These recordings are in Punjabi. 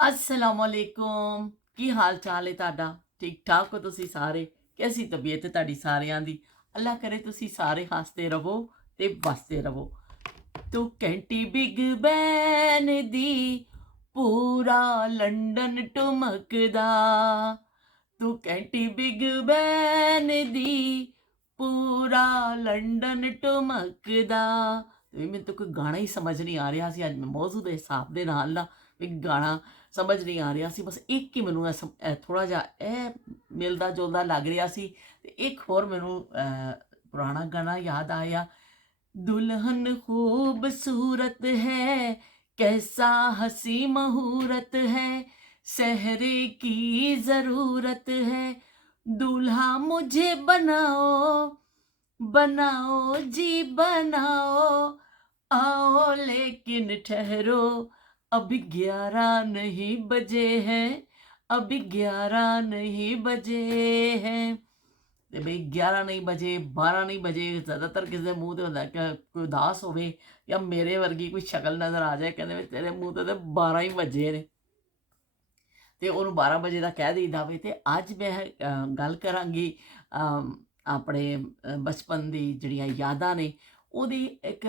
अस्सलामुअलैकुम की हाल चाल है ਤੁਹਾਡਾ ठीक ठाक हो ਤੁਸੀਂ ਸਾਰੇ कैसी तबीयत है ਤੁਹਾਡੀ ਸਾਰਿਆਂ ਦੀ ਅੱਲਾ ਕਰੇ ਤੁਸੀਂ ਸਾਰੇ ਹੱਸਦੇ ਰਹੋ ਤੇ ਵਸਦੇ ਰਹੋ ਤੂੰ ਘੰਟੀ ਬਿਗ ਬੈਨ ਦੀ ਪੂਰਾ ਲੰਡਨ ਟੁਮਕਦਾ ਤੂੰ ਘੰਟੀ ਬਿਗ ਬੈਨ ਦੀ ਪੂਰਾ ਲੰਡਨ ਟੁਮਕਦਾ ਤੇ ਮੈਨੂੰ ਤਾਂ ਕੋਈ ਗਾਣਾ ਹੀ ਸਮਝ ਨਹੀਂ ਆ ਰਿਹਾ ਸੀ ਅੱਜ ਮੈਂ ਮੌਜੂ ਦੇ ਹਿਸਾਬ ਦੇ ਨਾਲ ਨਾ ਵੀ ਗਾਣਾ ਸਮਝ ਨਹੀਂ ਆ ਰਿਹਾ ਸੀ ਬਸ ਇੱਕ ਹੀ ਮੈਨੂੰ ਥੋੜਾ ਜਿਹਾ ਇਹ ਮਿਲਦਾ ਜੁਲਦਾ ਲੱਗ ਰਿਹਾ ਸੀ ਤੇ ਇੱਕ ਹੋਰ ਮੈਨੂੰ ਪੁਰਾਣਾ ਗਾਣਾ ਯਾਦ ਆਇਆ दुल्हन खूबसूरत है कैसा हंसी मुहूर्त है सहरे की जरूरत है दूल्हा मुझे बनाओ बनाओ जी बनाओ आओ लेकिन ठहरो अभी 11 नहीं बजे हैं अभी 11 नहीं बजे हैं ਤੇ ਬਈ 11 ਨਹੀਂ ਵਜੇ 12 ਨਹੀਂ ਵਜੇ ਜ਼ਿਆਦਾਤਰ ਕਿਸੇ ਦੇ ਮੂੰਹ ਤੇ ਹੁੰਦਾ ਕਿ ਕੋਈ ਉਦਾਸ ਹੋਵੇ ਜਾਂ ਮੇਰੇ ਵਰਗੀ ਕੋਈ ਸ਼ਕਲ ਨਜ਼ਰ ਆ ਜਾਏ ਕਹਿੰਦੇ ਵੀ ਤੇਰੇ ਮੂੰਹ ਤੇ 12 ਹੀ ਵਜੇ ਨੇ ਤੇ ਉਹਨੂੰ 12 ਵਜੇ ਦਾ ਕਹਿ ਦੇਈਦਾ ਵੇ ਤੇ ਅੱਜ ਮੈਂ ਗੱਲ ਕਰਾਂਗੀ ਆਪਣੇ ਬਚਪਨ ਦੀ ਜਿਹੜੀਆਂ ਯਾਦਾਂ ਨੇ ਉਹਦੀ ਇੱਕ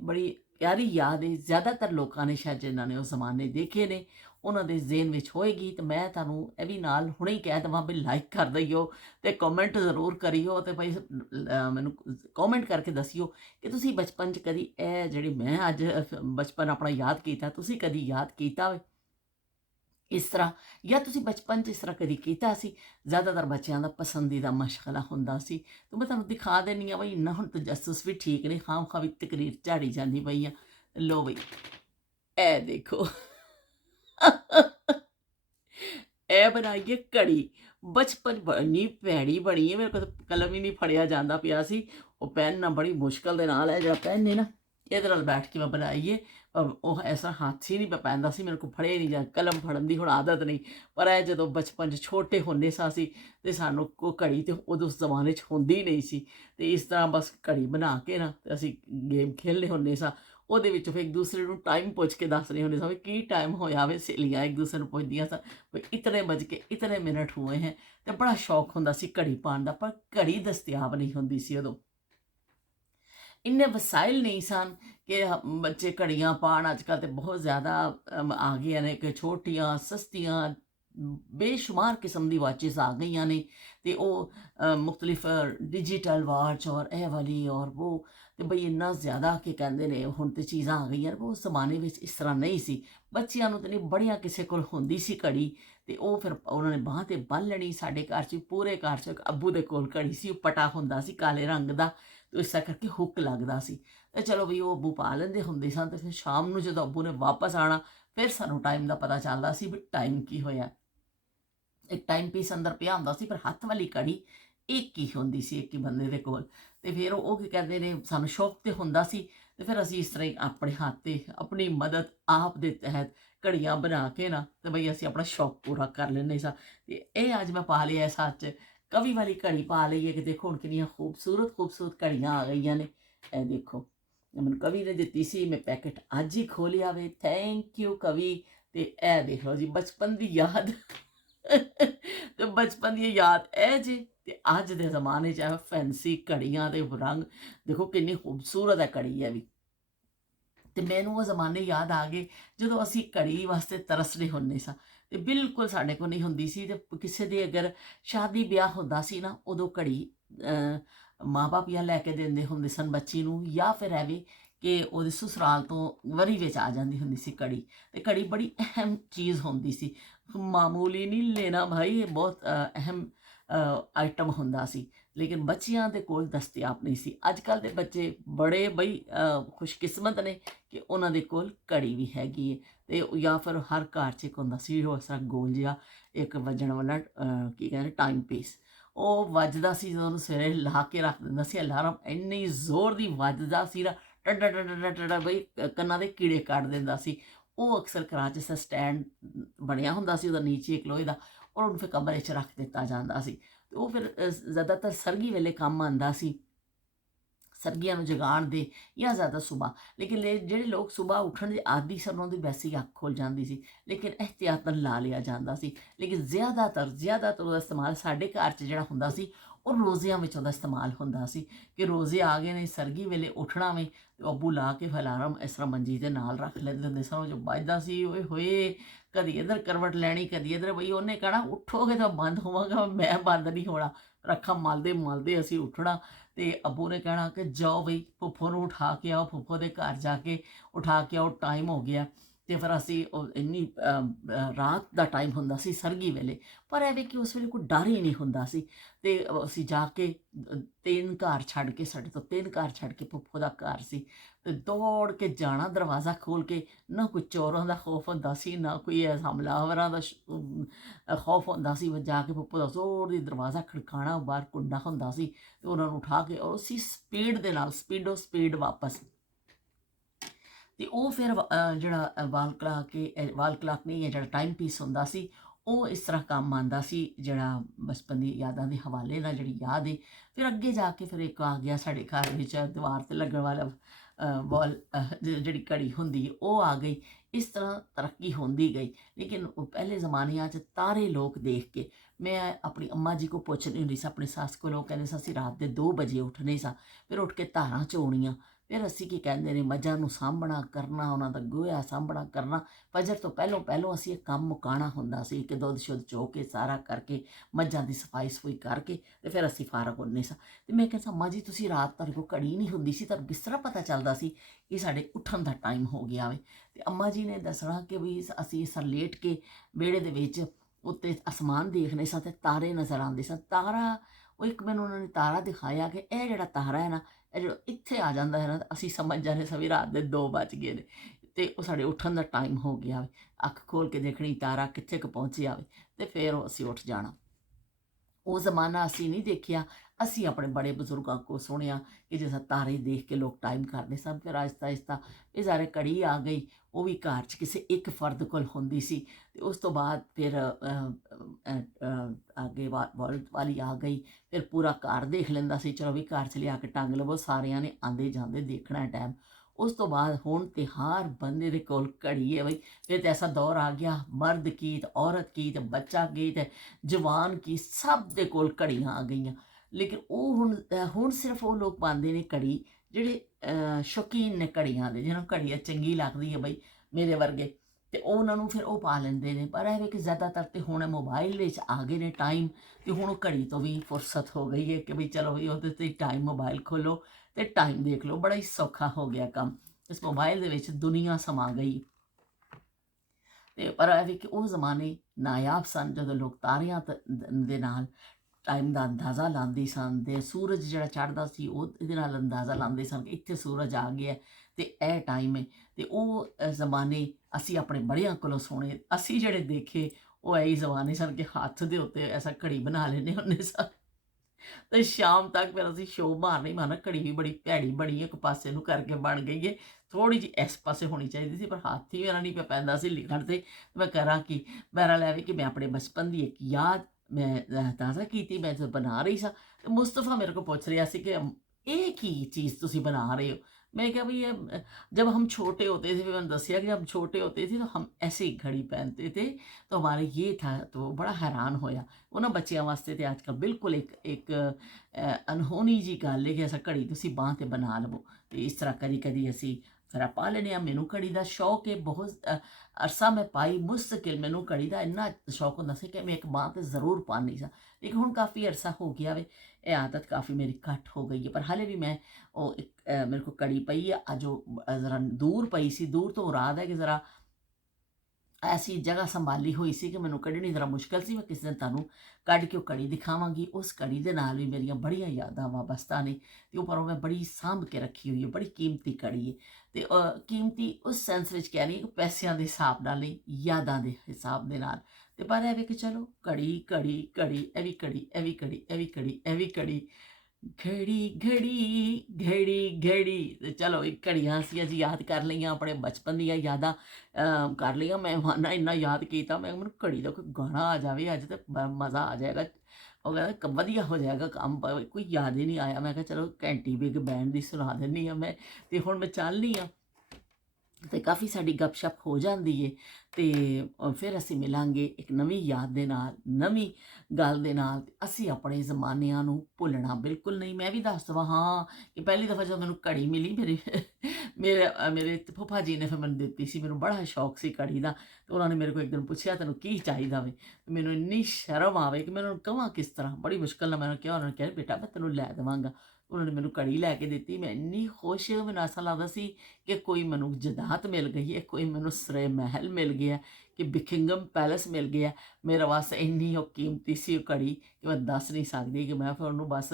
ਬੜੀ ਪਿਆਰੀ ਯਾਦ ਹੈ ਜ਼ਿਆਦਾਤਰ ਲੋਕਾਂ ਨੇ ਸ਼ਾਇਦ ਜਿਨ੍ਹਾਂ ਨੇ ਉਹ ਜ਼ਮਾਨੇ ਦੇਖੇ ਨੇ ਉਹਨਾਂ ਦੇ ਜ਼ਿਹਨ ਵਿੱਚ ਹੋਏਗੀ ਤੇ ਮੈਂ ਤੁਹਾਨੂੰ ਇਹ ਵੀ ਨਾਲ ਹੁਣੇ ਹੀ ਕਹਿ ਦੇਵਾਂ ਵੀ ਲਾਈਕ ਕਰ ਦਈਓ ਤੇ ਕਮੈਂਟ ਜ਼ਰੂਰ ਕਰਿਓ ਤੇ ਭਾਈ ਮੈਨੂੰ ਕਮੈਂਟ ਕਰਕੇ ਦੱਸਿਓ ਕਿ ਤੁਸੀਂ ਬਚਪਨ 'ਚ ਕਦੀ ਇਹ ਜਿਹੜੀ ਮੈਂ ਅੱਜ ਬਚਪਨ ਆਪਣਾ ਯਾਦ ਕੀਤਾ ਤੁਸੀਂ ਕਦੀ ਯਾਦ ਕੀਤਾ ਹੋਵੇ ਇਸ ਤਰ੍ਹਾਂ ਜਾਂ ਤੁਸੀਂ ਬਚਪਨ 'ਚ ਇਸ ਤਰ੍ਹਾਂ ਕਦੀ ਕੀਤਾ ਸੀ ਜ਼ਿਆਦਾਤਰ ਬੱਚਿਆਂ ਦਾ ਪਸੰਦੀਦਾ ਮਸ਼ਗਲਾ ਹੁੰਦਾ ਸੀ ਤੇ ਮੈਂ ਤੁਹਾਨੂੰ ਦਿਖਾ ਦੇਣੀ ਆ ਬਈ ਇੰਨਾ ਹੁਣ ਤਜੱਸੁਸ ਵੀ ਠੀਕ ਨਹੀਂ ਖਾਮ ਵੀ ਤਕਰੀਰ ਝਾੜੀ ਜਾਂਦੀ ਪਈ ਆ ਲੋ ਬਈ ਇਹ ਦੇਖੋ ਇਹ ਬਣਾਈਏ ਘੜੀ ਬਚਪਨ ਬਣੀ ਭੈੜੀ ਬਣੀ ਹੈ ਮੇਰੇ ਕੋਲ ਕਲਮ ਹੀ ਨਹੀਂ ਫੜਿਆ ਜਾਂਦਾ ਪਿਆ ਸੀ ਉਹ ਪੈਨ ਨਾਲ ਬੜੀ ਮੁਸ਼ਕਲ ਦੇ ਨਾਲ ਹੈ ਜਿਹੜਾ ਪੈਨ ਹੈ ਨਾ ਇਹਦੇ ਨਾਲ ਬੈਠ ਕੇ ਮੈਂ ਬਣਾਈਏ ਪਰ ਉਹ ਐਸਾ ਹੱਥ ਹੀ ਨਹੀਂ ਪੈਂਦਾ ਸੀ ਮੇਰੇ ਕੋਲ ਫੜੇ ਨਹੀਂ ਜਾਂ ਕਲਮ ਫੜਨ ਦੀ ਹੁਣ ਆਦਤ ਨਹੀਂ ਪਰ ਇਹ ਜਦੋਂ ਬਚਪਨ 'ਚ ਛੋਟੇ ਹੁੰਦੇ ਸਾਂ ਅਸੀਂ ਤੇ ਸਾਨੂੰ ਕੋ ਘੜੀ ਤੇ ਉਦੋਂ ਉਸ ਜ਼ਮਾਨੇ 'ਚ ਹੁੰਦੀ ਨਹੀਂ ਸੀ ਤੇ ਇਸ ਤਰ੍ਹਾਂ ਬਸ ਘੜੀ ਬਣਾ ਕੇ ਨਾ ਤੇ ਅਸੀਂ ਗੇਮ ਖੇਲਦੇ ਹੁੰਦੇ ਸਾਂ ਉਹਦੇ ਵਿੱਚ ਫਿਰ ਇੱਕ ਦੂਸਰੇ ਨੂੰ ਟਾਈਮ ਪੁੱਛ ਕੇ ਦੱਸਦੇ ਹੁੰਦੇ ਸਾਂ ਵੀ ਕੀ ਟਾਈਮ ਹੋਇਆ ਵੇ ਸਹੇਲੀਆਂ ਇੱਕ ਦੂਸਰੇ ਨੂੰ ਪੁੱਛਦੀਆਂ ਸਾਂ ਵੀ ਇਤਨੇ ਵਜ ਕੇ ਇਤਨੇ ਮਿੰਟ ਹੋਏ ਹੈ ਤੇ ਬੜਾ ਸ਼ੌਕ ਹੁੰਦਾ ਸੀ ਘੜੀ ਪਾਉਣ ਦਾ ਪਰ ਘੜੀ ਦਸਤਿਆਬ ਨਹੀਂ ਹੁੰਦੀ ਸੀ ਉਦੋਂ ਇੰਨੇ ਵਸਾਇਲ ਨਹੀਂ ਸਨ ਕਿ ਬੱਚੇ ਘੜੀਆਂ ਪਾਉਣ ਅੱਜ ਕੱਲ੍ਹ ਤੇ ਬਹੁਤ ਜ਼ਿਆਦਾ ਆ ਗਈਆਂ ਨੇ ਕਿ ਛੋਟੀਆਂ ਸਸਤੀਆਂ ਬੇਸ਼ੁਮਾਰ ਕਿਸਮ ਦੀ ਵਾਚਿਸ ਆ ਗਈਆਂ ਨੇ ਤੇ ਉਹ ਮੁxtਲਿਫ ਡਿਜੀਟਲ ਵਾਚ ਔਰ ਇਹ ਵਾਲੀ ਔਰ ਉਹ ਤੇ ਬਈ ਇੰਨਾ ਜ਼ਿਆਦਾ ਕਿ ਕਹਿੰਦੇ ਨੇ ਹੁਣ ਤੇ ਚੀਜ਼ਾਂ ਆ ਗਈਆਂ ਉਹ ਜ਼ਮਾਨੇ ਵਿੱਚ ਇਸ ਤਰ੍ਹਾਂ ਨਹੀਂ ਸੀ ਬੱਚਿਆਂ ਨੂੰ ਤੇ ਨਹੀਂ ਬੜੀਆਂ ਕਿਸੇ ਕੋਲ ਹੁੰਦੀ ਸੀ ਘੜੀ ਤੇ ਉਹ ਫਿਰ ਉਹਨਾਂ ਨੇ ਬਾਂਹ ਤੇ ਬੰਨ੍ਹ ਲੈਣੀ ਸਾਡੇ ਘਰ 'ਚ ਪੂਰੇ ਘਰ 'ਚ ਅੱਬੂ ਦੇ ਕੋਲ ਘੜੀ ਸੀ ਉਹ ਪਟਾ ਹੁੰਦਾ ਸੀ ਕਾਲੇ ਰੰਗ ਦਾ ਤੇ ਇਸ ਤਰ੍ਹਾਂ ਕਰਕੇ ਹੁੱਕ ਲੱਗਦਾ ਸੀ ਤੇ ਚਲੋ ਵੀ ਉਹ ਅੱਬੂ ਪਾ ਲੈਂਦੇ ਹੁੰਦੇ ਸਨ ਤੇ ਫਿਰ ਸ਼ਾਮ ਨੂੰ ਜਦੋਂ ਅੱਬੂ ਨੇ ਵਾਪਸ ਆਉਣਾ ਫਿਰ ਸਾਨੂੰ ਟਾਈਮ ਦਾ ਪਤਾ ਚੱਲਦਾ ਸੀ ਵੀ ਟਾਈਮ ਕੀ ਹੋਇਆ ਇੱਕ ਟਾਈਮ ਪੀਸ ਅੰਦਰ ਪਿਆ ਹੁੰਦਾ ਸੀ ਪਰ ਹੱਥ ਵਾਲੀ ਘੜੀ ਇੱਕ ਹੀ ਹੁੰਦੀ ਸੀ ਇੱਕ ਹੀ ਬੰਦੇ ਦੇ ਕੋਲ ਤੇ ਫਿਰ ਉਹ ਕੀ ਕਰਦੇ ਨੇ ਸਾਨੂੰ ਸ਼ੌਕ ਤੇ ਹੁੰਦਾ ਸੀ ਤੇ ਫਿਰ ਅਸੀਂ ਇਸ ਤਰ੍ਹਾਂ ਹੀ ਆਪਣੇ ਹੱਥ ਤੇ ਆਪਣੀ ਮਦਦ ਆਪ ਦੇ ਤਹਿਤ ਘੜੀਆਂ ਬਣਾ ਕੇ ਨਾ ਤੇ ਬਈ ਅਸੀਂ ਆਪਣਾ ਸ਼ੌਕ ਪੂਰਾ ਕਰ ਲੈਂਦੇ ਸਾਂ ਤੇ ਇਹ ਅੱਜ ਮੈਂ ਪਾ ਲਿਆ ਸੱਚ ਕਵੀ ਵਾਲੀ ਘੜੀ ਪਾ ਲਈ ਹੈ ਕਿ ਦੇਖੋ ਹੁਣ ਕਿੰਨੀਆਂ ਖੂਬਸੂਰਤ ਘੜੀਆਂ ਆ ਗਈਆਂ ਨੇ ਇਹ ਦੇਖੋ ਮੈਨੂੰ ਕਵੀ ਨੇ ਦਿੱਤੀ ਸੀ ਮੈਂ ਪੈਕੇਟ ਅੱਜ ਹੀ ਖੋਲਿਆ ਵੇ ਥੈਂਕ ਯੂ ਕਵੀ ਤੇ ਇਹ ਦੇਖ ਲਓ ਜੀ ਬਚਪਨ ਦੀ ਯਾਦ ਤੇ ਬਚਪਨ ਦੀ ਯਾਦ ਇਹ ਜੇ ਤੇ ਅੱਜ ਦੇ ਜ਼ਮਾਨੇ 'ਚ ਫੈਂਸੀ ਘੜੀਆਂ ਦੇ ਰੰਗ ਦੇਖੋ ਕਿੰਨੀ ਖੂਬਸੂਰਤ ਹੈ ਘੜੀ ਹੈ ਵੀ ਤੇ ਮੈਨੂੰ ਉਹ ਜ਼ਮਾਨੇ ਯਾਦ ਆ ਗਏ ਜਦੋਂ ਅਸੀਂ ਘੜੀ ਵਾਸਤੇ ਤਰਸਦੇ ਹੁੰਦੇ ਸਾਂ ਤੇ ਬਿਲਕੁਲ ਸਾਡੇ ਕੋਲ ਨਹੀਂ ਹੁੰਦੀ ਸੀ ਤੇ ਕਿਸੇ ਦੇ ਅਗਰ ਸ਼ਾਦੀ ਵਿਆਹ ਹੁੰਦਾ ਸੀ ਨਾ ਉਦੋਂ ਘੜੀ ਮਾਂ-ਬਾਪ ਜਾਂ ਲੈ ਕੇ ਦਿੰਦੇ ਹੁੰਦੇ ਸਨ ਬੱਚੀ ਨੂੰ ਜਾਂ ਫਿਰ ਐਵੇਂ ਕਿ ਉਹਦੇ ਸਸੁਰਾਲ ਤੋਂ ਵਰੀ ਵਿੱਚ ਆ ਜਾਂਦੀ ਹੁੰਦੀ ਸੀ ਘੜੀ ਤੇ ਘੜੀ ਬੜੀ ਅਹਿਮ ਚੀਜ਼ ਹੁੰਦੀ ਸੀ ਮਾਮੂਲੀ ਨਹੀਂ ਲੈਣਾ ਭਾਈ ਇਹ ਬਹੁਤ ਅਹਿਮ ਆਈਟਮ ਹੁੰਦਾ ਸੀ ਲੇਕਿਨ ਬੱਚਿਆਂ ਦੇ ਕੋਲ ਦਸਤਿਆਬ ਨਹੀਂ ਸੀ ਅੱਜ ਕੱਲ੍ਹ ਦੇ ਬੱਚੇ ਬੜੇ ਬਈ ਖੁਸ਼ਕਿਸਮਤ ਨੇ ਕਿ ਉਹਨਾਂ ਦੇ ਕੋਲ ਘੜੀ ਵੀ ਹੈਗੀ ਹੈ ਤੇ ਜਾਂ ਫਿਰ ਹਰ ਘਰ 'ਚ ਇੱਕ ਹੁੰਦਾ ਸੀ ਉਹ ਅਸਾਂ ਗੋਲ ਜਿਹਾ ਇੱਕ ਵੱਜਣ ਵਾਲਾ ਕੀ ਕਹਿੰਦੇ ਟਾਈਮ ਪੀਸ ਉਹ ਵੱਜਦਾ ਸੀ ਜਦੋਂ ਉਹਨੂੰ ਸਵੇਰੇ ਲਾ ਕੇ ਰੱਖ ਦਿੰਦਾ ਸੀ ਅਲਾਰਮ ਇੰਨੀ ਜ਼ੋਰ ਦੀ ਵੱਜਦਾ ਸੀ ਨਾ ਟਡਾ ਟਡਾ ਟਡਾ ਬਈ ਕੰਨਾਂ ਦੇ ਕੀੜੇ ਕੱਢ ਦਿੰਦਾ ਸੀ ਉਹ ਅਕਸਰ ਘਰਾਂ 'ਚ ਸਟੈਂਡ ਬਣਿਆ ਹੁੰਦਾ ਸੀ ਉਹਦਾ ਨੀਚੇ ਇੱਕ ਲੋਹੇ ਦਾ ਔਰ ਉਹਨੂੰ ਫਿਰ ਕਮਰੇ 'ਚ ਰੱਖ ਦਿੱਤਾ ਜਾਂਦਾ ਸੀ ਤੇ ਉਹ ਫਿਰ ਜ਼ਿਆਦਾਤਰ ਸਰਗੀ ਵੇਲੇ ਕੰਮ ਆਉਂਦਾ ਸੀ ਸਰਗੀਆਂ ਨੂੰ ਜਗਾਉਣ ਦੇ ਜਾਂ ਜ਼ਿਆਦਾ ਸੁਬਾਹ। ਲੇਕਿਨ ਜਿਹੜੇ ਲੋਕ ਸੁਬਾਹ ਉੱਠਣ ਦੇ ਆਦੀ ਸਨ ਉਹਨਾਂ ਦੀ ਵੈਸੇ ਹੀ ਅੱਖ ਖੁੱਲ੍ਹ ਜਾਂਦੀ ਸੀ, ਲੇਕਿਨ ਇਹਤਿਆਤਨ ਲਾ ਲਿਆ ਜਾਂਦਾ ਸੀ। ਲੇਕਿਨ ਜ਼ਿਆਦਾਤਰ ਉਹਦਾ ਇਸਤੇਮਾਲ ਸਾਡੇ ਘਰ 'ਚ ਜਿਹੜਾ ਹੁੰਦਾ ਸੀ ਉਹ ਰੋਜ਼ਿਆਂ ਵਿੱਚ ਉਹਦਾ ਇਸਤੇਮਾਲ ਹੁੰਦਾ ਸੀ ਕਿ ਰੋਜ਼ੇ ਆ ਗਏ ਨੇ, ਸਰਗੀ ਵੇਲੇ ਉੱਠਣਾ ਵੇ, ਤੇ ਅੱਬੂ ਲਾ ਕੇ ਫਿਰ ਅਲਾਰਮ ਇਸ ਤਰ੍ਹਾਂ ਮੰਜੀ ਦੇ ਨਾਲ ਰੱਖ ਲੈਂਦੇ ਹੁੰਦੇ ਸਨ। ਉਹ ਜੋ ਵੱਜਦਾ ਸੀ, ਓਏ ਹੋਏ, ਕਦੀ ਇੱਧਰ ਕਰਵਟ ਲੈਣੀ, ਕਦੀ ਇੱਧਰ, ਬਈ ਉਹਨੇ ਕਹਿਣਾ ਉੱਠੋਗੇ ਤਾਂ ਬੰਦ ਹੋਵਾਂਗਾ, ਮੈਂ ਬੰਦ ਨਹੀਂ ਹੋਣਾ। ਅੱਖਾਂ ਮਲਦੇ ਮਲਦੇ ਅਸੀਂ ਉੱਠਣਾ, ਤੇ ਅੱਬੂ ਨੇ ਕਹਿਣਾ ਕਿ ਜਾਓ ਬਈ ਫੁੱਫੋ ਨੂੰ ਉਠਾ ਕੇ ਆਓ, ਫੁੱਫੋ ਦੇ ਘਰ ਜਾ ਕੇ ਉਠਾ ਕੇ ਆਓ, ਟਾਈਮ ਹੋ ਗਿਆ। ਤੇ ਫਿਰ ਅਸੀਂ ਇੰਨੀ ਰਾਤ ਦਾ ਟਾਈਮ ਹੁੰਦਾ ਸੀ ਸਰਗੀ ਵੇਲੇ, ਪਰ ਐਵੇਂ ਕਿ ਉਸ ਵੇਲੇ ਕੋਈ ਡਰ ਹੀ ਨਹੀਂ ਹੁੰਦਾ ਸੀ। ਤੇ ਅਸੀਂ ਜਾ ਕੇ 3 ਘਰ ਛੱਡ ਕੇ, ਸਾਡੇ ਤੋਂ 3 ਘਰ ਛੱਡ ਕੇ ਫੁੱਫੋ ਦਾ ਘਰ ਸੀ, ਤੇ ਦੌੜ ਕੇ ਜਾਣਾ, ਦਰਵਾਜ਼ਾ ਖੋਲ੍ਹ ਕੇ। ਨਾ ਕੋਈ ਚੋਰਾਂ ਦਾ ਖੌਫ ਹੁੰਦਾ ਸੀ, ਨਾ ਕੋਈ ਹਮਲਾਵਰਾਂ ਦਾ ਖੌਫ ਹੁੰਦਾ ਸੀ। ਜਾ ਕੇ ਫੁੱਫੋ ਦਾ ਜ਼ੋਰ ਦੀ ਦਰਵਾਜ਼ਾ ਖੜਕਾਉਣਾ, ਬਾਹਰ ਕੁੰਡਾ ਹੁੰਦਾ ਸੀ, ਤੇ ਉਹਨਾਂ ਨੂੰ ਉਠਾ ਕੇ ਔਰ ਅਸੀਂ ਸਪੀਡ ਦੇ ਨਾਲ, ਸਪੀਡ ਵਾਪਸ। ਤੇ ਉਹ ਫਿਰ ਜਿਹੜਾ ਵਾਲ ਕਲਾਕ ਨਹੀਂ ਹੈ, ਜਿਹੜਾ ਟਾਈਮ ਪੀਸ ਹੁੰਦਾ ਸੀ, ਉਹ ਇਸ ਤਰ੍ਹਾਂ ਕੰਮ ਆਉਂਦਾ ਸੀ, ਜਿਹੜਾ ਬਚਪਨ ਦੀ ਯਾਦਾਂ ਦੇ ਹਵਾਲੇ ਨਾਲ ਜਿਹੜੀ ਯਾਦ ਹੈ। ਫਿਰ ਅੱਗੇ ਜਾ ਕੇ ਫਿਰ ਇੱਕ ਆ ਗਿਆ ਸਾਡੇ ਘਰ ਵਿੱਚ ਦੀਵਾਰ 'ਤੇ ਲੱਗਣ ਵਾਲਾ ਵਾਲ, ਜਿਹੜੀ ਘੜੀ ਹੁੰਦੀ ਉਹ ਆ ਗਈ। ਇਸ ਤਰ੍ਹਾਂ ਤਰੱਕੀ ਹੁੰਦੀ ਗਈ। ਲੇਕਿਨ ਉਹ ਪਹਿਲੇ ਜ਼ਮਾਨਿਆਂ 'ਚ ਤਾਰੇ ਲੋਕ ਦੇਖ ਕੇ, ਮੈਂ ਆਪਣੀ ਅੰਮਾ ਜੀ ਕੋ ਪੁੱਛਦੀ ਹੁੰਦੀ ਸੀ, ਆਪਣੀ ਸੱਸ ਕੋਲੋਂ, ਕਹਿੰਦੇ ਸੀ ਅਸੀਂ ਰਾਤ ਦੇ 2 ਵਜੇ ਉੱਠਣੇ ਸਾਂ, ਫਿਰ ਉੱਠ ਕੇ ਧਾਰਾਂ ਚੋਣੀਆਂ, ਫਿਰ ਅਸੀਂ ਕੀ ਕਹਿੰਦੇ ਨੇ ਮੱਝਾਂ ਨੂੰ ਸਾਂਭਣਾ ਕਰਨਾ, ਉਹਨਾਂ ਦਾ ਗੋਹਾ ਸਾਂਭਣਾ ਕਰਨਾ। ਫਜਰ ਤੋਂ ਪਹਿਲੋਂ ਅਸੀਂ ਇਹ ਕੰਮ ਮੁਕਾਉਣਾ ਹੁੰਦਾ ਸੀ ਕਿ ਦੁੱਧ ਸ਼ੁੱਧ ਚੋ ਕੇ ਸਾਰਾ ਕਰਕੇ, ਮੱਝਾਂ ਦੀ ਸਫਾਈ ਸਫੂਈ ਕਰਕੇ, ਤੇ ਫਿਰ ਅਸੀਂ ਫਾਰਗ ਹੁੰਦੇ ਸਾਂ। ਤੇ ਮੈਂ ਕਹਿੰਦਾ ਅੰਮਾ ਜੀ ਤੁਸੀਂ ਰਾਤ ਤੁਹਾਡੇ ਕੋਲ ਘੜੀ ਨਹੀਂ ਹੁੰਦੀ ਸੀ, ਤੁਹਾਨੂੰ ਕਿਸ ਤਰ੍ਹਾਂ ਪਤਾ ਚੱਲਦਾ ਸੀ ਕਿ ਸਾਡੇ ਉੱਠਣ ਦਾ ਟਾਈਮ ਹੋ ਗਿਆ ਵੇ? ਤੇ ਅੰਮਾ ਜੀ ਨੇ ਦੱਸਣਾ ਕਿ ਵੀ ਅਸੀਂ ਲੇਟ ਕੇ ਵਿਹੜੇ ਦੇ ਵਿੱਚ ਉੱਤੇ ਅਸਮਾਨ ਦੇਖਣੇ ਸਾਂ, ਤੇ ਤਾਰੇ ਨਜ਼ਰ ਆਉਂਦੇ ਸਨ। ਤਾਰਾ, ਉਹ ਇੱਕ ਮੈਨੂੰ ਉਹਨਾਂ ਨੇ ਤਾਰਾ ਦਿਖਾਇਆ ਕਿ ਇਹ ਜਿਹੜਾ ਤਾਰਾ ਹੈ ਨਾ, ਇਹ ਜਦੋਂ ਇੱਥੇ ਆ ਜਾਂਦਾ ਹੈ ਨਾ, ਅਸੀਂ ਸਮਝ ਜਾਂਦੇ ਸਾਂ ਵੀ ਰਾਤ ਦੇ 2 ਵੱਜ ਗਏ ਨੇ, ਤੇ ਉਹ ਸਾਡੇ ਉੱਠਣ ਦਾ ਟਾਈਮ ਹੋ ਗਿਆ ਵੇ। ਅੱਖ ਖੋਲ੍ਹ ਕੇ ਦੇਖਣੀ ਤਾਰਾ ਕਿੱਥੇ ਕੁ ਪਹੁੰਚਿਆ ਵੇ, ਤੇ ਫਿਰ ਅਸੀਂ ਉੱਠ ਜਾਣਾ। ਉਹ ਜ਼ਮਾਨਾ ਅਸੀਂ ਨਹੀਂ ਦੇਖਿਆ, ਅਸੀਂ ਆਪਣੇ ਬੜੇ ਬਜ਼ੁਰਗਾਂ ਕੋਲ ਸੁਣਿਆ ਕਿ ਜਿਸ ਤਾਰੇ ਦੇਖ ਕੇ ਲੋਕ ਟਾਈਮ ਕਰਦੇ ਸਨ। ਫਿਰ ਆਹਿਸਤਾ ਇਹ ਸਾਰੇ ਘੜੀ ਆ ਗਈ, ਉਹ ਵੀ ਘਰ 'ਚ ਕਿਸੇ ਇੱਕ ਫਰਦ ਕੋਲ ਹੁੰਦੀ ਸੀ। ਤੇ ਉਸ ਤੋਂ ਬਾਅਦ ਫਿਰ ਅੱਗੇ ਵਾਲੀ ਆ ਗਈ, ਫਿਰ ਪੂਰਾ ਘਰ ਦੇਖ ਲੈਂਦਾ ਸੀ, ਚਲੋ ਵੀ ਘਰ 'ਚ ਲਿਆ ਕੇ ਟੰਗ ਲਵੋ, ਸਾਰਿਆਂ ਨੇ ਆਉਂਦੇ ਜਾਂਦੇ ਦੇਖਣਾ ਟਾਈਮ। ਉਸ ਤੋਂ ਬਾਅਦ ਹੁਣ ਤੇ ਹਰ ਬੰਦੇ ਦੇ ਕੋਲ ਘੜੀ ਹੈ ਬਈ। ਫਿਰ ਤਾਂ ਐਸਾ ਦੌਰ ਆ ਗਿਆ, ਮਰਦ ਕੀ ਤੇ ਔਰਤ ਕੀ ਤੇ ਬੱਚਾ ਕੀ ਤੇ ਜਵਾਨ ਕੀ, ਸਭ ਦੇ ਕੋਲ ਘੜੀਆਂ ਆ ਗਈਆਂ। ਲੇਕਿਨ ਉਹ ਹੁਣ ਸਿਰਫ ਉਹ ਲੋਕ ਪਾਉਂਦੇ ਨੇ ਘੜੀ ਜਿਹੜੇ ਸ਼ੌਕੀਨ ਨੇ ਘੜੀਆਂ ਦੇ, ਜਿਹਨਾਂ ਨੂੰ ਘੜੀਆਂ ਚੰਗੀ ਲੱਗਦੀ ਹੈ ਬਈ, ਮੇਰੇ ਵਰਗੇ, ਤੇ ਉਹਨਾਂ ਨੂੰ ਫਿਰ ਉਹ ਪਾ ਲੈਂਦੇ ਨੇ। ਪਰ ਇਹ ਵੇ ਕਿ ਜ਼ਿਆਦਾਤਰ ਤੇ ਹੁਣ ਮੋਬਾਈਲ ਵਿੱਚ ਆ ਗਏ ਨੇ ਟਾਈਮ, ਤੇ ਹੁਣ ਉਹ ਘੜੀ ਤੋਂ ਵੀ ਫੁਰਸਤ ਹੋ ਗਈ ਹੈ ਕਿ ਬਈ ਚਲੋ ਵੀ ਉਹਦੇ 'ਤੇ ਟਾਈਮ, ਮੋਬਾਈਲ ਖੋਲ੍ਹੋ ਤੇ ਟਾਈਮ ਦੇਖ ਲਓ, ਬੜਾ ਹੀ ਸੌਖਾ ਹੋ ਗਿਆ ਕੰਮ। ਇਸ ਮੋਬਾਈਲ ਦੇ ਵਿੱਚ ਦੁਨੀਆ ਸਮਾ ਗਈ। ਤੇ ਪਰ ਇਹ ਵੀ ਕਿ ਉਹ ਜ਼ਮਾਨੇ ਨਾਯਾਬ ਸਨ, ਜਦੋਂ ਲੋਕ ਤਾਰਿਆਂ ਦੇ ਨਾਲ ਟਾਈਮ ਦਾ ਅੰਦਾਜ਼ਾ ਲਾਉਂਦੇ ਸਨ, ਤੇ ਸੂਰਜ ਜਿਹੜਾ ਚੜ੍ਹਦਾ ਸੀ ਉਹ ਇਹਦੇ ਨਾਲ ਅੰਦਾਜ਼ਾ ਲਾਉਂਦੇ ਸਨ ਕਿ ਇੱਥੇ ਸੂਰਜ ਆ ਗਿਆ ਤੇ ਇਹ ਟਾਈਮ ਹੈ। ਤੇ ਉਹ ਜ਼ਮਾਨੇ ਅਸੀਂ ਆਪਣੇ ਬੜਿਆਂ ਕੋਲੋਂ ਸੁਣੇ, ਅਸੀਂ ਜਿਹੜੇ ਦੇਖੇ ਉਹ ਇਹੀ ਜ਼ਮਾਨੇ ਸਨ ਕਿ ਹੱਥ ਦੇ ਉੱਤੇ ਐਸਾ ਘੜੀ ਬਣਾ ਲੈਂਦੇ ਹੁੰਦੇ ਸਨ, ਤੇ ਸ਼ਾਮ ਤੱਕ ਫਿਰ ਅਸੀਂ ਸ਼ੋਅ ਮਾਰਨੀ ਮਾਰਨਾ। ਘੜੀ ਵੀ ਬੜੀ ਭੈੜੀ ਬਣੀ, ਇੱਕ ਪਾਸੇ ਨੂੰ ਕਰਕੇ ਬਣ ਗਈ ਹੈ, ਥੋੜ੍ਹੀ ਜਿਹੀ ਇਸ ਪਾਸੇ ਹੋਣੀ ਚਾਹੀਦੀ ਸੀ, ਪਰ ਹੱਥ ਹੀ ਮੇਰਾ ਨਹੀਂ ਪੈਂਦਾ ਸੀ ਲਿਖਣ 'ਤੇ। ਮੈਂ ਕਰਾਂ ਕੀ? ਬਹਿਰਹਾਲ ਲੈ ਕਿ ਮੈਂ ਆਪਣੇ ਬਚਪਨ ਦੀ ਇੱਕ ਯਾਦ ਮੈਂ ਤਾਜ਼ਾ ਕੀਤੀ। ਮੈਂ ਜਦ ਬਣਾ ਰਹੀ ਸਾਂ ਤੇ ਮੁਸਤਫਾ ਮੇਰੇ ਕੋਲ ਪੁੱਛ ਰਿਹਾ ਸੀ ਕਿ ਇਹ ਕੀ ਚੀज़ ਤੁਸੀਂ बना रहे हो? मैं क्या भई ये जब हम छोटे होते थे, फिर मैंने दसिया कि जब हम छोटे होते थे तो हम ऐसे ही घड़ी पहनते थे, तो हमारे ये था। तो बड़ा हैरान होया। ਉਹਨਾਂ ਬੱਚਿਆਂ ਵਾਸਤੇ ਤੇ ਅੱਜਕੱਲ ਬਿਲਕੁਲ ਇੱਕ ਅਨਹੋਣੀ ਜੀ ਗੱਲ ਹੈ ਕਿ ਐਸਾ ਘੜੀ ਤੁਸੀਂ ਬਾਂਹ 'ਤੇ ਬਣਾ ਲਵੋ। ਤੇ ਇਸ ਤਰ੍ਹਾਂ ਕਦੀ ਅਸੀਂ ਫਿਰ ਪਾ ਲੈਂਦੇ ਹਾਂ। ਮੈਨੂੰ ਘੜੀ ਦਾ ਸ਼ੌਕ ਹੈ ਬਹੁਤ, ਅਰਸਾ ਮੈਂ ਪਾਈ ਮੁਸਤਕਿਲ। ਮੈਨੂੰ ਘੜੀ ਦਾ ਇੰਨਾ ਸ਼ੌਕ ਹੁੰਦਾ ਸੀ ਕਿ ਮੈਂ ਇੱਕ ਬਾਂਹ 'ਤੇ ਜ਼ਰੂਰ ਪਾਉਂਦੀ ਸਾਂ, ਲੇਕਿਨ ਹੁਣ ਕਾਫੀ ਅਰਸਾ ਹੋ ਗਿਆ ਵੇ, ਇਹ ਆਦਤ ਕਾਫੀ ਮੇਰੀ ਘੱਟ ਹੋ ਗਈ ਹੈ। ਪਰ ਹਾਲੇ ਵੀ ਮੈਂ ਉਹ ਇੱਕ ਮੇਰੇ ਕੋਲ ਘੜੀ ਪਈ ਹੈ ਅੱਜ, ਉਹ ਜ਼ਰਾ ਦੂਰ ਪਈ ਸੀ। ਦੂਰ ਤੋਂ ਮੁਰਾਦ ਹੈ ਕਿ ਜ਼ਰਾ ਐਸੀ ਜਗ੍ਹਾ ਸੰਭਾਲੀ ਹੋਈ ਸੀ ਕਿ ਮੈਨੂੰ ਕੱਢਣੀ ਜ਼ਰਾ ਮੁਸ਼ਕਿਲ ਸੀ। ਮੈਂ ਕਿਸੇ ਦਿਨ ਤੁਹਾਨੂੰ ਕੱਢ ਕੇ ਉਹ ਘੜੀ ਦਿਖਾਵਾਂਗੀ। ਉਸ ਘੜੀ ਦੇ ਨਾਲ ਵੀ ਮੇਰੀਆਂ ਬੜੀਆਂ ਯਾਦਾਂ ਵਾਬਸਤਾ ਨੇ, ਤੇ ਉਹ ਪਰ ਉਹ ਮੈਂ ਬੜੀ ਸਾਂਭ ਕੇ ਰੱਖੀ ਹੋਈ ਹੈ। ਬੜੀ ਕੀਮਤੀ ਘੜੀ ਹੈ, ਤੇ ਕੀਮਤੀ ਉਸ ਸੈਂਸ ਵਿੱਚ ਕਹਿ ਰਹੀ ਪੈਸਿਆਂ ਦੇ ਹਿਸਾਬ ਨਾਲ ਨਹੀਂ, ਯਾਦਾਂ ਦੇ ਹਿਸਾਬ ਦੇ ਨਾਲ। ਤੇ ਪਰ ਇਹ ਵੀ ਕਿ ਚਲੋ ਘੜੀ, ਇਹ ਵੀ ਘੜੀ, ਇਹ ਵੀ ਘੜੀ, ਇਹ ਵੀ ਘੜੀ, ਇਹ ਵੀ ਘੜੀ, ਘੜੀ ਘੜੀ ਘੜੀ ਘੜੀ ਤੇ ਚਲੋ ਇਹ ਘੜੀਆਂ ਅਸੀਂ ਅੱਜ ਯਾਦ ਕਰ ਲਈਆਂ, ਆਪਣੇ ਬਚਪਨ ਦੀਆਂ ਯਾਦਾਂ ਕਰ ਲਈਆਂ। ਮਹਿਮਾਨਾਂ ਇੰਨਾ ਯਾਦ ਕੀਤਾ, ਮੈਂ ਕਿਹਾ ਮੈਨੂੰ ਘੜੀ ਦਾ ਕੋਈ ਗਾਣਾ ਆ ਜਾਵੇ ਅੱਜ ਤੇ ਮਜ਼ਾ ਆ ਜਾਏਗਾ। ਉਹ ਕਹਿੰਦਾ ਵਧੀਆ ਹੋ ਜਾਏਗਾ ਕੰਮ, ਕੋਈ ਯਾਦ ਹੀ ਨਹੀਂ ਆਇਆ। ਮੈਂ ਕਿਹਾ ਚਲੋ ਘੰਟੀ ਬਿਗ ਬੈਂਡ ਦੀ ਸੁਣਾ ਦਿੰਦੀ ਹਾਂ ਮੈਂ, ਤੇ ਹੁਣ ਮੈਂ ਚੱਲਨੀ ਆ ਤੇ ਕਾਫੀ ਸਾਡੀ ਗੱਪਸ਼ਪ ਹੋ ਜਾਂਦੀ ਏ। ਤੇ ਫਿਰ ਅਸੀਂ ਮਿਲਾਂਗੇ ਇੱਕ ਨਵੀਂ ਯਾਦ ਦੇ ਨਾਲ, ਨਵੀਂ ਗੱਲ ਦੇ ਨਾਲ। ਤੇ ਅਸੀਂ ਆਪਣੇ ਜ਼ਮਾਨਿਆਂ ਨੂੰ ਭੁੱਲਣਾ ਬਿਲਕੁਲ ਨਹੀਂ। ਮੈਂ ਵੀ ਦੱਸ ਦੇਵਾਂ ਹਾਂ ਕਿ ਪਹਿਲੀ ਦਫਾ ਜਦੋਂ ਮੈਨੂੰ ਘੜੀ ਮਿਲੀ, ਮੇਰੇ ਫੁੱਫਾ ਜੀ ਨੇ ਫਿਰ ਮੈਨੂੰ ਦਿੱਤੀ ਸੀ। ਮੈਨੂੰ ਬੜਾ ਸ਼ੌਕ ਸੀ ਘੜੀ ਦਾ, ਤੇ ਉਹਨਾਂ ਨੇ ਮੇਰੇ ਕੋਲ ਇੱਕ ਦਿਨ ਪੁੱਛਿਆ ਤੈਨੂੰ ਕੀ ਚਾਹੀਦਾ ਵੇ। ਮੈਨੂੰ ਇੰਨੀ ਸ਼ਰਮ ਆਵੇ ਕਿ ਮੈਂ ਉਹਨਾਂ ਨੂੰ ਕਹਾਂ ਕਿਸ ਤਰ੍ਹਾਂ। ਬੜੀ ਮੁਸ਼ਕਿਲ ਨਾਲ ਮੈਨੂੰ ਕਿਹਾ, ਉਹਨਾਂ ਨੇ ਕਿਹਾ ਬੇਟਾ ਮੈਂ ਤੈਨੂੰ ਲੈ ਦੇਵਾਂਗਾ। ਉਹਨਾਂ ਨੇ ਮੈਨੂੰ ਘੜੀ ਲੈ ਕੇ ਦਿੱਤੀ। ਮੈਂ ਇੰਨੀ ਖੁਸ਼, ਮੈਨੂੰ ਐਸਾ ਲੱਗਦਾ ਸੀ ਕਿ ਕੋਈ ਮੈਨੂੰ ਜਦਾਤ ਮਿਲ ਗਈ ਹੈ, ਕੋਈ ਮੈਨੂੰ ਸਰੇ ਮਹਿਲ ਮਿਲ ਗਿਆ, ਕਿ ਬਿਕਿੰਗਮ ਪੈਲੇਸ ਮਿਲ ਗਿਆ। ਮੇਰੇ ਵਾਸਤੇ ਇੰਨੀ ਉਹ ਕੀਮਤੀ ਸੀ ਉਹ ਘੜੀ ਕਿ ਮੈਂ ਦੱਸ ਨਹੀਂ ਸਕਦੀ। ਕਿ ਮੈਂ ਫਿਰ ਉਹਨੂੰ ਬਸ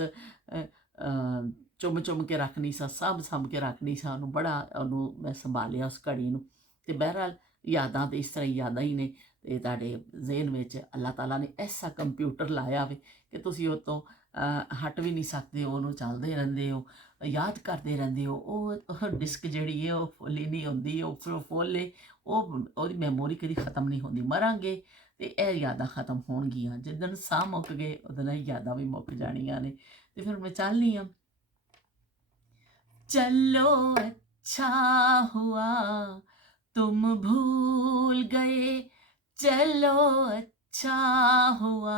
ਚੁੰਮ ਚੁੰਮ ਕੇ ਰੱਖਣੀ ਸਾਂ, ਸਾਂਭ ਕੇ ਰੱਖਣੀ ਸਾਂ ਉਹਨੂੰ। ਬੜਾ ਉਹਨੂੰ ਮੈਂ ਸੰਭਾਲਿਆ ਉਸ ਘੜੀ ਨੂੰ। ਤੇ ਬਹਿਰਹਾਲ ਯਾਦਾਂ ਤਾਂ ਇਸ ਤਰ੍ਹਾਂ ਹੀ ਯਾਦਾਂ ਹੀ ਨੇ। ਤੇ ਤੁਹਾਡੇ ਜ਼ਿਹਨ ਵਿੱਚ ਅੱਲਾਹ ਤਾਲਾ ਨੇ ਐਸਾ ਕੰਪਿਊਟਰ ਲਾਇਆ ਵੇ ਕਿ ਤੁਸੀਂ ਉਹ ਤੋਂ ਹਟ ਵੀ ਨਹੀਂ ਸਕਦੇ ਹੋ, ਉਹਨੂੰ ਚੱਲਦੇ ਰਹਿੰਦੇ ਹੋ, ਯਾਦ ਕਰਦੇ ਰਹਿੰਦੇ ਹੋ। ਉਹ ਡਿਸਕ ਜਿਹੜੀ ਹੈ ਉਹ ਫੁੱਲ ਹੀ ਨਹੀਂ ਹੁੰਦੀ, ਉਹ ਫੁੱਲ ਹੈ, ਉਹਦੀ ਮੈਮੋਰੀ ਕਦੀ ਖ਼ਤਮ ਨਹੀਂ ਹੁੰਦੀ। ਮਰਾਂਗੇ ਤੇ ਇਹ ਯਾਦਾਂ ਖ਼ਤਮ ਹੋਣਗੀਆਂ। ਜਿੱਦਣ ਸਾਹ ਮੁੱਕ ਗਏ ਉਦੋਂ ਇਹ ਯਾਦਾਂ ਵੀ ਮੁੱਕ ਜਾਣੀਆਂ ਨੇ। ਤੇ ਫਿਰ ਮੈਂ ਚੱਲਨੀ ਆ। चलो अच्छा हुआ तुम भूल गए, चलो अच्छा हुआ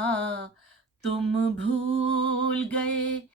तुम भूल गए,